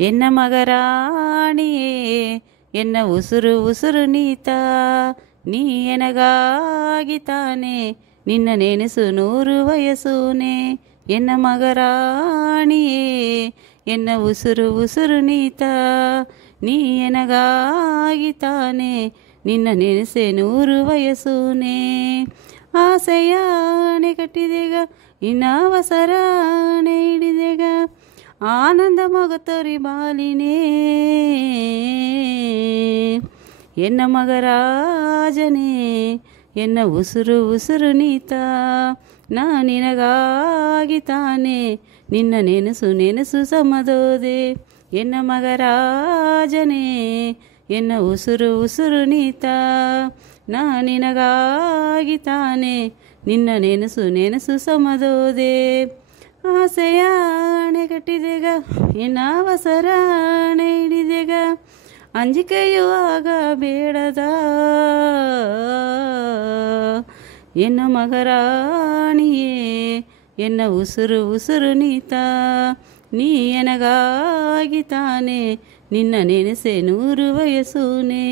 ಎನ್ನ ಮಗರಾಣಿಯೇ ಎನ್ನ ಉಸುರು ಉಸುರು ನೀತ ನೀ ಎನಗಾಗಿ ತಾನೆ ನಿನ್ನ ನೆನೆಸು 100 ವಯಸ್ಸೂನೆ ಎನ್ನ ಮಗರಾಣಿಯೇ ಎನ್ನ ಉಸುರು ಉಸುರು ನೀತ ನೀ ಎನಗಾಗಿ ತಾನೆ ನಿನ್ನ ನೆನೆಸೆ 100 ವಯಸ್ಸೂನೆ ಆಸೆಯಾಣೆ ಕಟ್ಟಿದೆಗ ಇನ್ನಾವಸರಾಣೆ ಹಿಡಿದೆಗ ಆನಂದ ಮೊಗತೊರಿ ಬಾಲಿನೇ ಎನ್ನ ಮಗರಾಜನೇ ಎನ್ನ ಉಸುರು ಉಸುರು ನೀತ ನಾ ನಿನಗಾಗಿ ತಾನೆ ನಿನ್ನ ನೆನೆಸು ನೆನೆಸು ಸಮದೋದೆ ಎನ್ನ ಮಗರಾಜನೇ ಎನ್ನ ಉಸುರು ಉಸುರು ನೀತ ನಾ ನಿನಗಾಗಿ ತಾನೆ ನಿನ್ನ ನೆನೆಸು ನೆನೆಸು ಸಮದೋದೆ ಆಸೆಯಾಣೆ ಕಟ್ಟಿದೆಗ ಇನ್ನಾವಸರಾಣೆ ಹಿಡಿದೆಗ ಅಂಜಿಕೆಯೂ ಆಗ ಬೇಡದ ಎನ್ನ ಮಗರಾಣಿಯೇ ಎನ್ನ ಉಸುರು ಉಸುರು ನೀತ ನೀ ಎನಗಾಗಿ ತಾನೆ ನಿನ್ನ ನೆನೆಸೆ 100 ವಯಸ್ಸೂನೆ.